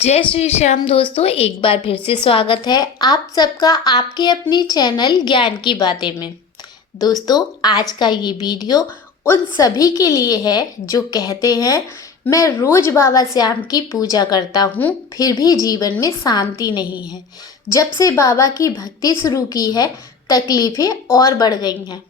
जय श्री श्याम दोस्तों, एक बार फिर से स्वागत है आप सबका आपके अपनी चैनल ज्ञान की बातें में। दोस्तों, आज का ये वीडियो उन सभी के लिए है जो कहते हैं मैं रोज बाबा श्याम की पूजा करता हूँ फिर भी जीवन में शांति नहीं है। जब से बाबा की भक्ति शुरू की है तकलीफें और बढ़ गई हैं।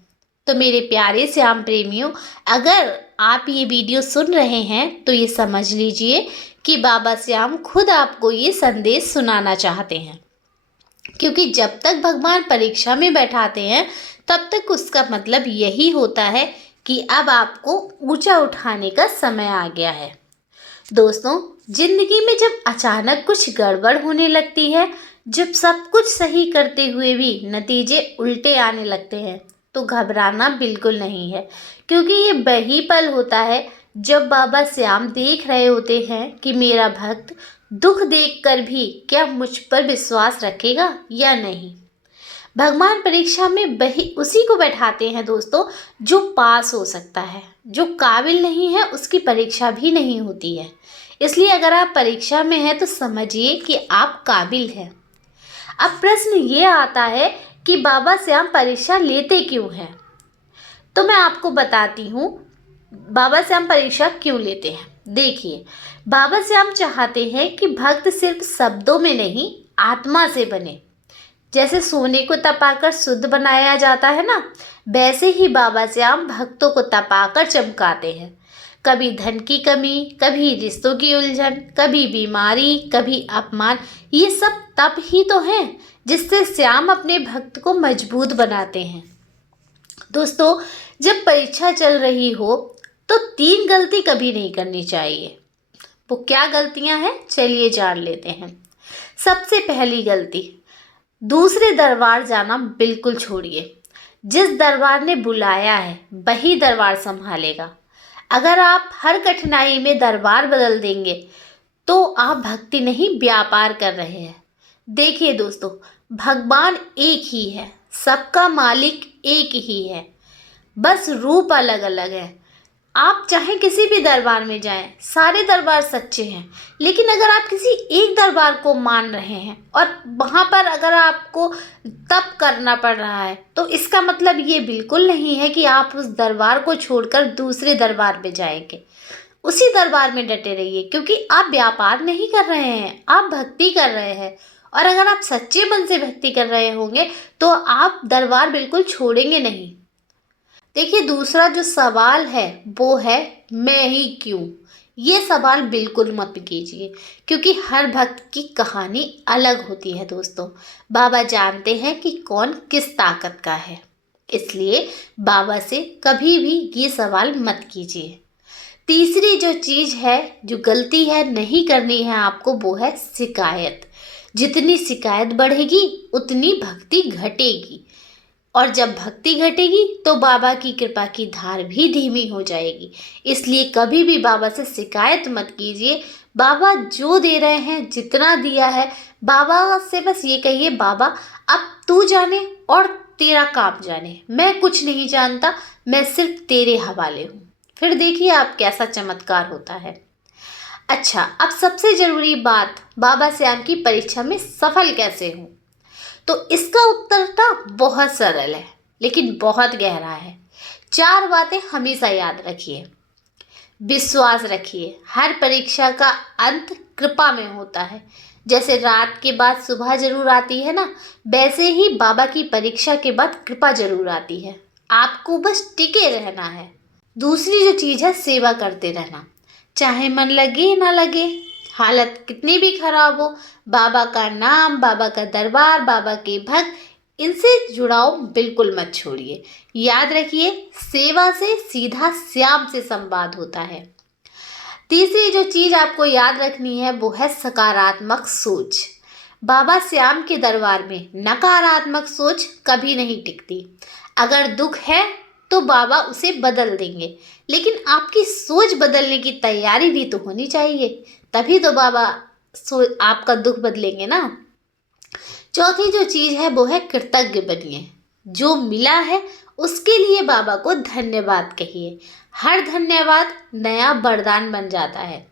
तो मेरे प्यारे श्याम प्रेमियों, अगर आप ये वीडियो सुन रहे हैं तो ये समझ लीजिए कि बाबा श्याम खुद आपको ये संदेश सुनाना चाहते हैं, क्योंकि जब तक भगवान परीक्षा में बैठाते हैं तब तक उसका मतलब यही होता है कि अब आपको ऊंचा उठाने का समय आ गया है। दोस्तों, जिंदगी में जब अचानक कुछ गड़बड़ होने लगती है, जब सब कुछ सही करते हुए भी नतीजे उल्टे आने लगते हैं, तो घबराना बिल्कुल नहीं है, क्योंकि ये वही पल होता है जब बाबा श्याम देख रहे होते हैं कि मेरा भक्त दुख देखकर भी क्या मुझ पर विश्वास रखेगा या नहीं। भगवान परीक्षा में वही उसी को बैठाते हैं दोस्तों जो पास हो सकता है। जो काबिल नहीं है उसकी परीक्षा भी नहीं होती है। इसलिए अगर आप परीक्षा में हैं तो समझिए कि आप काबिल हैं। अब प्रश्न ये आता है कि बाबा श्याम परीक्षा लेते क्यों हैं। तो मैं आपको बताती हूँ बाबा श्याम परीक्षा क्यों लेते हैं। देखिए, बाबा श्याम चाहते हैं कि भक्त सिर्फ शब्दों में नहीं आत्मा से बने। जैसे सोने को तपाकर शुद्ध बनाया जाता है ना, वैसे ही बाबा श्याम भक्तों को तपाकर चमकाते हैं। कभी धन की कमी, कभी रिश्तों की उलझन, कभी बीमारी, कभी अपमान, ये सब तप ही तो है जिससे श्याम अपने भक्त को मजबूत बनाते हैं। दोस्तों, जब परीक्षा चल रही हो तो 3 गलती कभी नहीं करनी चाहिए। वो क्या गलतियां हैं, चलिए जान लेते हैं। सबसे पहली गलती, दूसरे दरबार जाना बिल्कुल छोड़िए। जिस दरबार ने बुलाया है वही दरबार संभालेगा। अगर आप हर कठिनाई में दरबार बदल देंगे तो आप भक्ति नहीं व्यापार कर रहे हैं। देखिए दोस्तों, भगवान एक ही है, सबका मालिक एक ही है, बस रूप अलग अलग है। आप चाहे किसी भी दरबार में जाएं, सारे दरबार सच्चे हैं। लेकिन अगर आप किसी एक दरबार को मान रहे हैं और वहाँ पर अगर आपको तप करना पड़ रहा है, तो इसका मतलब ये बिल्कुल नहीं है कि आप उस दरबार को छोड़कर दूसरे दरबार पे जाएंगे। उसी दरबार में डटे रहिए, क्योंकि आप व्यापार नहीं कर रहे हैं, आप भक्ति कर रहे हैं। और अगर आप सच्चे मन से भक्ति कर रहे होंगे तो आप दरबार बिल्कुल छोड़ेंगे नहीं। देखिए, दूसरा जो सवाल है वो है मैं ही क्यों। ये सवाल बिल्कुल मत कीजिए, क्योंकि हर भक्त की कहानी अलग होती है दोस्तों। बाबा जानते हैं कि कौन किस ताकत का है, इसलिए बाबा से कभी भी ये सवाल मत कीजिए। तीसरी जो चीज़ है, जो गलती है नहीं करनी है आपको, वो है शिकायत। जितनी शिकायत बढ़ेगी उतनी भक्ति घटेगी, और जब भक्ति घटेगी तो बाबा की कृपा की धार भी धीमी हो जाएगी। इसलिए कभी भी बाबा से शिकायत मत कीजिए। बाबा जो दे रहे हैं, जितना दिया है, बाबा से बस ये कहिए, बाबा अब तू जाने और तेरा काम जाने, मैं कुछ नहीं जानता, मैं सिर्फ तेरे हवाले हूँ। फिर देखिए आप कैसा चमत्कार होता है। अच्छा, अब सबसे ज़रूरी बात, बाबा श्याम की परीक्षा में सफल कैसे हूँ। तो इसका उत्तर ना बहुत सरल है लेकिन बहुत गहरा है। 4 बातें हमेशा याद रखिए। विश्वास रखिए, हर परीक्षा का अंत कृपा में होता है। जैसे रात के बाद सुबह जरूर आती है ना, वैसे ही बाबा की परीक्षा के बाद कृपा जरूर आती है। आपको बस टिके रहना है। दूसरी जो चीज़ है, सेवा करते रहना, चाहे मन लगे ना लगे, हालत कितनी भी खराब हो, बाबा का नाम, बाबा का दरबार, बाबा के भक्त, इनसे जुड़ाव बिल्कुल मत छोड़िए। याद रखिए, सेवा से सीधा श्याम से संवाद होता है। तीसरी जो चीज़ आपको याद रखनी है वो है सकारात्मक सोच। बाबा श्याम के दरबार में नकारात्मक सोच कभी नहीं टिकती। अगर दुख है तो बाबा उसे बदल देंगे, लेकिन आपकी सोच बदलने की तैयारी भी तो होनी चाहिए, तभी तो बाबा आपका दुख बदलेंगे ना। चौथी जो चीज़ है वो है कृतज्ञ बनिए। जो मिला है उसके लिए बाबा को धन्यवाद कहिए। हर धन्यवाद नया वरदान बन जाता है।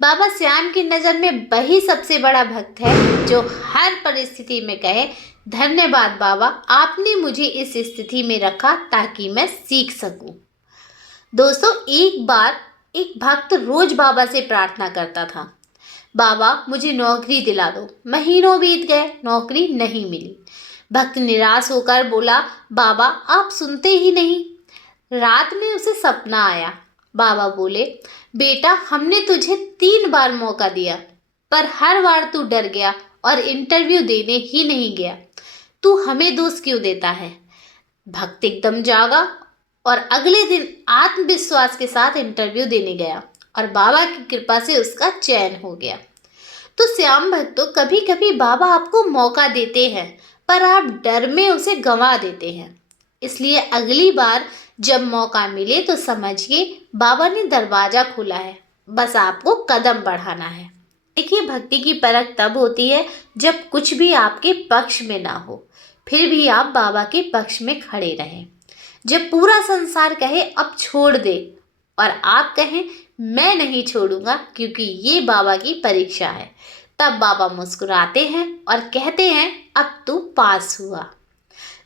बाबा श्याम की नज़र में वही सबसे बड़ा भक्त है जो हर परिस्थिति में कहे, धन्यवाद बाबा, आपने मुझे इस स्थिति में रखा ताकि मैं सीख सकूं। दोस्तों, एक बार एक भक्त रोज बाबा से प्रार्थना करता था, बाबा मुझे नौकरी दिला दो। महीनों बीत गए, नौकरी नहीं मिली। भक्त निराश होकर बोला, बाबा आप सुनते ही नहीं। रात में उसे सपना आया। बाबा बोले, बेटा हमने तुझे 3 बार मौका दिया, पर हर बार तू डर गया और इंटरव्यू देने ही नहीं गया। तू हमें दोष क्यों देता है? भक्त एकदम जागा और अगले दिन आत्मविश्वास के साथ इंटरव्यू देने गया और बाबा की कृपा से उसका चयन हो गया। तो श्याम भक्तों, कभी कभी बाबा आपको मौका देते हैं पर आप डर में उसे गंवा देते हैं। इसलिए अगली बार जब मौका मिले तो समझिए बाबा ने दरवाजा खोला है, बस आपको कदम बढ़ाना है। देखिए, भक्ति की परख तब होती है जब कुछ भी आपके पक्ष में ना हो, फिर भी आप बाबा के पक्ष में खड़े रहें। जब पूरा संसार कहे अब छोड़ दे और आप कहें मैं नहीं छोड़ूंगा क्योंकि ये बाबा की परीक्षा है, तब बाबा मुस्कुराते हैं और कहते हैं अब तू पास हुआ।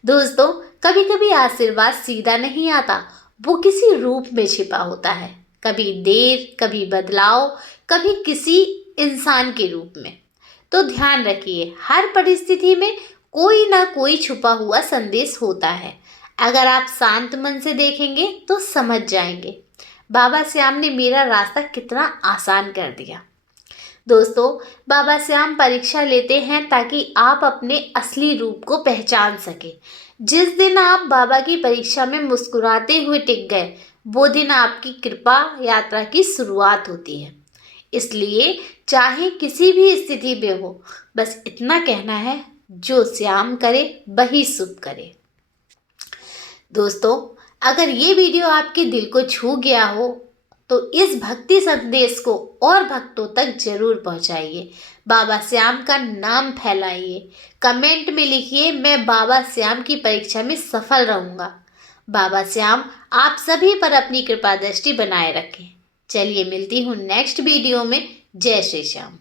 दोस्तों, कभी कभी आशीर्वाद सीधा नहीं आता, वो किसी रूप में छिपा होता है। कभी देर, कभी बदलाव, कभी किसी इंसान के रूप में। तो ध्यान रखिए, हर परिस्थिति में कोई ना कोई छुपा हुआ संदेश होता है। अगर आप शांत मन से देखेंगे तो समझ जाएंगे बाबा श्याम ने मेरा रास्ता कितना आसान कर दिया। दोस्तों, बाबा श्याम परीक्षा लेते हैं ताकि आप अपने असली रूप को पहचान सके। जिस दिन आप बाबा की परीक्षा में मुस्कुराते हुए टिक गए, वो दिन आपकी कृपा यात्रा की शुरुआत होती है। इसलिए चाहे किसी भी स्थिति में हो, बस इतना कहना है, जो श्याम करे वही शुभ करे। दोस्तों, अगर ये वीडियो आपके दिल को छू गया हो तो इस भक्ति संदेश को और भक्तों तक जरूर पहुंचाइए। बाबा श्याम का नाम फैलाइए। कमेंट में लिखिए, मैं बाबा श्याम की परीक्षा में सफल रहूंगा। बाबा श्याम आप सभी पर अपनी कृपा दृष्टि बनाए रखें। चलिए मिलती हूँ नेक्स्ट वीडियो में। जय श्री श्याम।